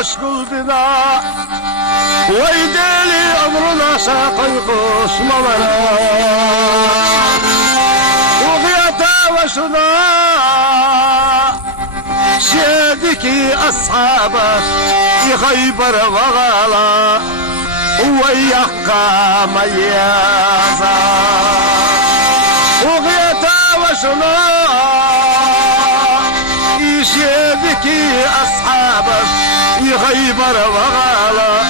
مشغول بنا ويديلي عمرنا ساقيقوس ممنا وغيتا وشنا شادكي أصحابك يغيبر وغالا ويحقى ميازا وغيتا وشنا يشادكي أصحابك يغيبر وغالا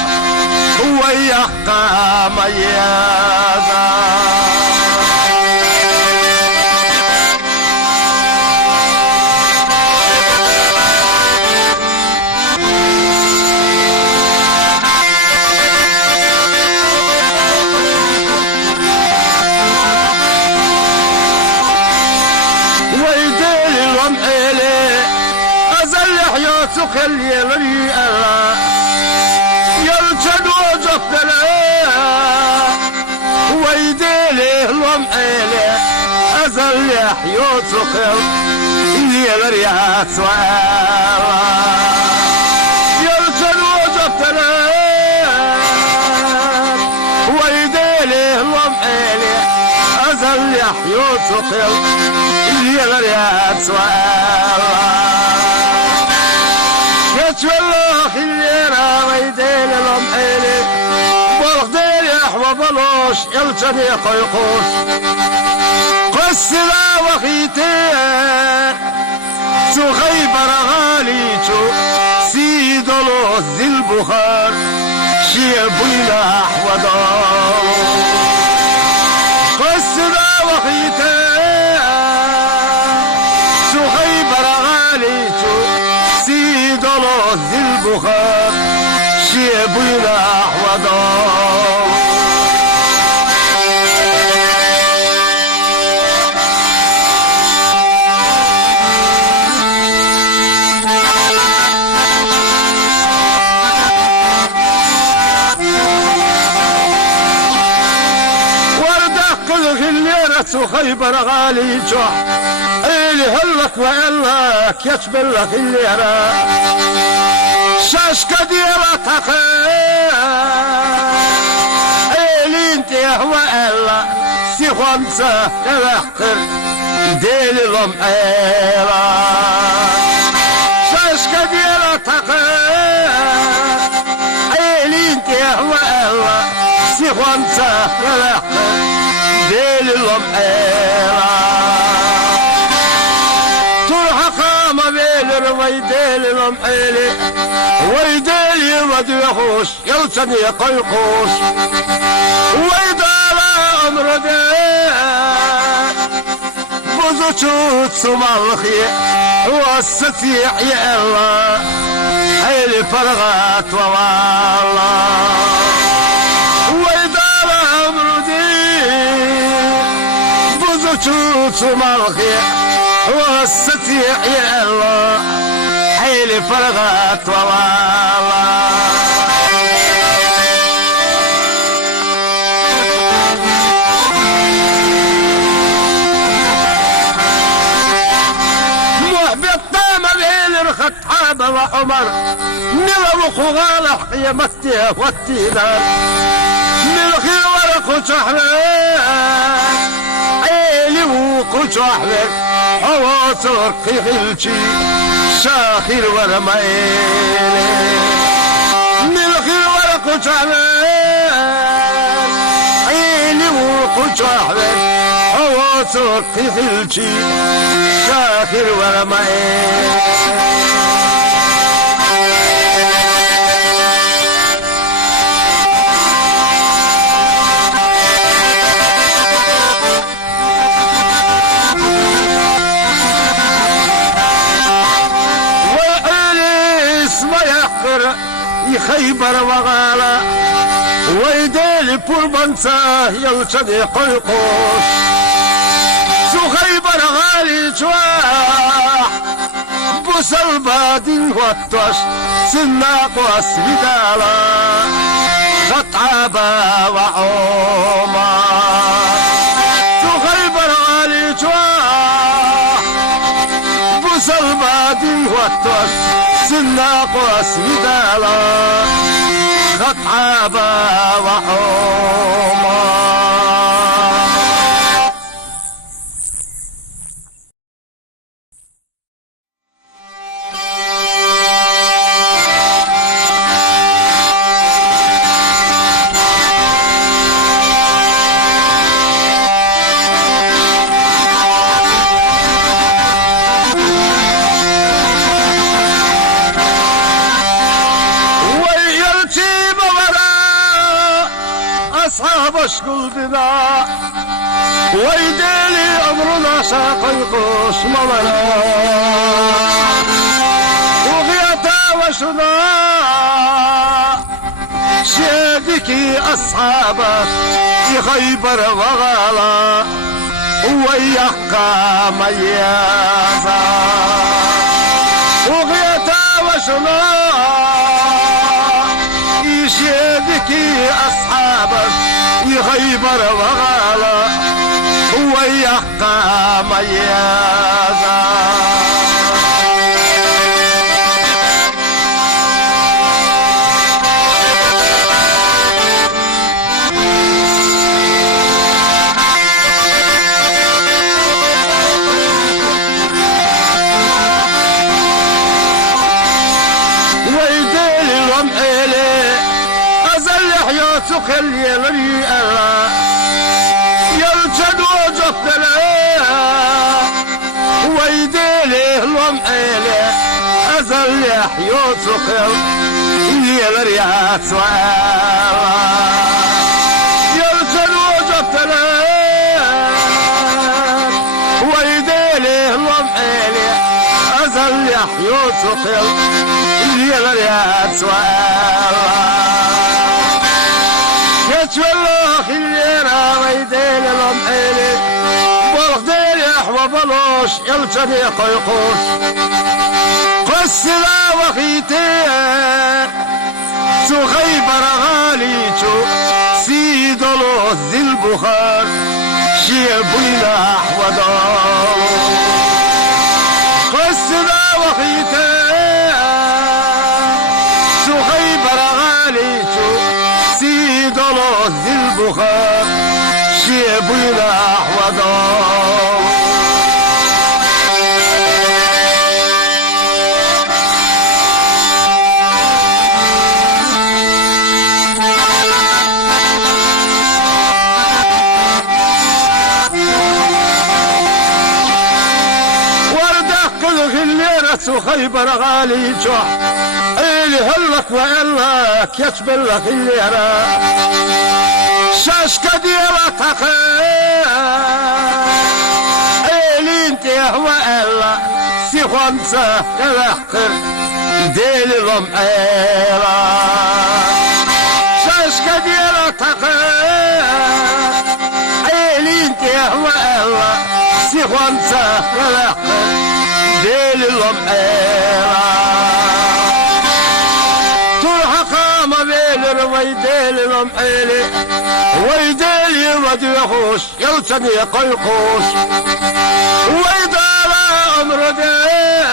ويحقى ميازا خلي الرياء يلتد وجفنا ويديله لمعيله أزل يحيو تخل هي الرياء سوال يلتد وجفنا ويديله لمعيله أزل يحيو تخل هي الرياء سوال والله الليرة ويدين الأمحيلي والغدير يحوى بلوش يلتني قيقوس قسنا وخيتين سخيبر غاليتو سيدلو ذي البخار شيبوينا أحوى دار قسنا وخيتين سخيبر غاليتو سيدلو ذي البخار شيبوينا أحوضان وردق الغليرة خيبر غالي جح إلي هلك وإلك يتبل لك الليرة شاشكة ديرة تخيل إلي انتي هو إلا سيخونسة تبحقر ديلي لمعيلة شاشكة ديرة تخيل إلي انتي هو إلا سيخونسة تبحقر ديلي لمعيلة ويديلي لمحيلي ويديلي مديخوش يلتني قيقوس ويدالا أمر ديل بزوتوت سمالخي والستيع يا الله حيلي فرغات والله ويدالا أمر ديل بزوتوت سمالخي والستيع يا الله حيلي فرغت والله محبط طامة بين الخطاب وعمر نلو خغالح قيمتي والتيدار نلغي ورق وشحبك عيلي وقشحبك هو ترقي غلشي شاخر ورميلي ملخي ورق وشعبك عيني وقشحبك هو ترقي غلشي شاخر ورميلي خيبر وغالا ويديلي بوربنسا يلتدي قيقوس سو خيبر غالي جواح بوسل بادين وطش سناق واسبدالا خطعبا وعوما سو خيبر غالي جواح بوسل بادين وطش سناقوس بدالا خطعابا وحوما. أصحاب قلبنا ويديلي عمرنا شاقيقوش ممنا وغيتا وشنا شادكي أصحابك يخيبر وغالا ويحقى ميازا وغيتا وشنا يشادكي أصحابك يخيبر وغالا ويحقى ميازا. خلي لي الله يلتد وجبنا ويديله لمحيله أزل يحيو تخل يلريات والله يلتد وجبنا ويديله لمحيله أزل يحيو تخل يلريات والله والله الليلة ويدين لمحيلي بلغدين يحوى بلوش يلتني قيقوش قسلا وخيتين سخيبر غاليتو سيدلو ذي البخار شيبوينا أحوى دار قسلا وخيتين سخيبر غاليتو سيدلو ذي البخار شيبوينا أحوى دار خيبر غالي جوح اللي هلك وإلك يشبل لك الليرة شاشكة ديالك اللي انت هو إلا سيخونسة تلحقر ديل الأمحيرة شاشكة ديالك اللي انت هو إلا سيخونسة تلحقر ديل الأمحيرة تلحق ما بين الويديل الأمحيلي ويديل يودي يخوش يلتني قيقوش ويدار أمر ديل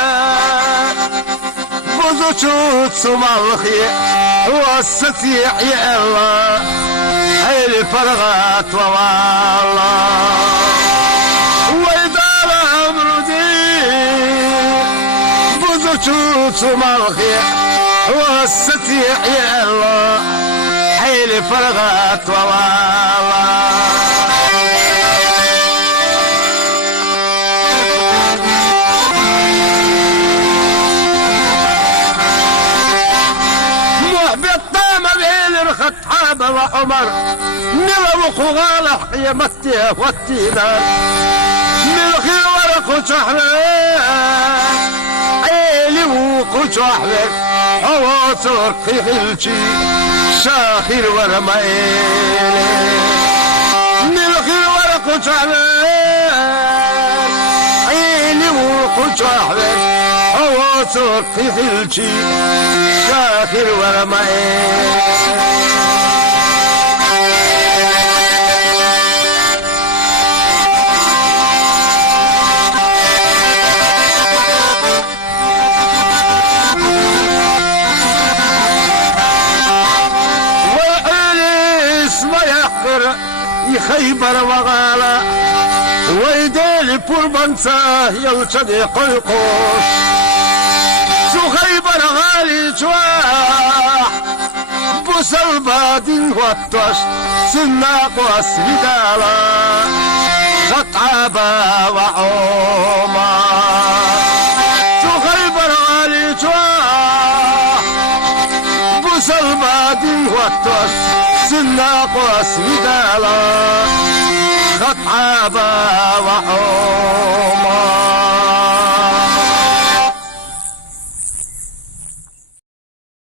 بزوشوت سمالخي والستيع يا الله حيلي فرغات والله بزوشوت مالخي والستيع يا الله حيلي فرغات والله محبط طامة بين الخطحاب وعمر نلو خغالة قيمتي والتيدار ملخي ورق شحرين عيلي وقوش أحلك حواصر خيخلشي شاخير ورميلي ملخي ورق شحلك عيلي وقوش أحلك حواصر خيخلشي شاخير ورميلي خيبر وغالا ويدالي بوربنسا يلتقي قيقوش سو خيبر غالي جواح بوسل بادين وطش سناق واسفدالا خطعبا وعوما سو خيبر غالي جواح بوسل بادين وطش سناق واسفدالا خطعبا وعوما